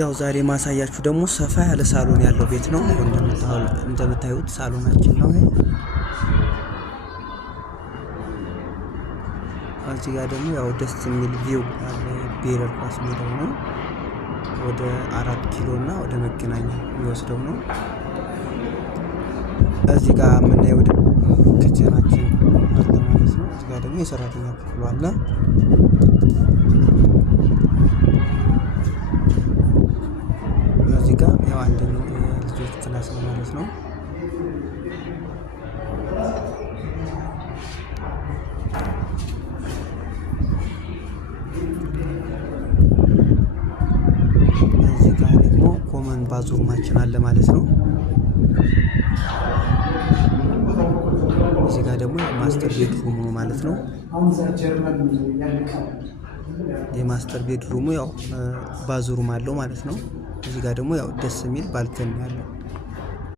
ያው ዛሬ ማሳያችሁ ደግሞ ሰፋ ያለ ሳሎን ያለው ቤት ነው። እንደምታዩት ሳሎናችን ነው ይሄ። እዚህ ጋር ደግሞ ያው ደስ የሚል ቪው አለ። ቤረር ኳስ ሜዳው ነው። ወደ 4 ኪሎ እና ወደ መገናኛ የሚወስደው ነው። እዚህ ጋር የምናየው ክችናችን አለ ማለት ነው። እዚህ ጋር ደግሞ የሰራተኛ ክፍሉ አለ። እዚህ ጋር ያው አንደኛው ልጆች ክላስ ነው ማለት ነው። እዚህ ጋር ደግሞ ኮመን ባዝሩማችን አለ ማለት ነው። እዚህ ጋር ደግሞ ማስተር ቤድሩሙ ማለት ነው። የማስተር ቤድሩሙ ያው ባዝሩም አለው ማለት ነው። እዚህ ጋር ደግሞ ያው ደስ የሚል ባልከኒ አለው።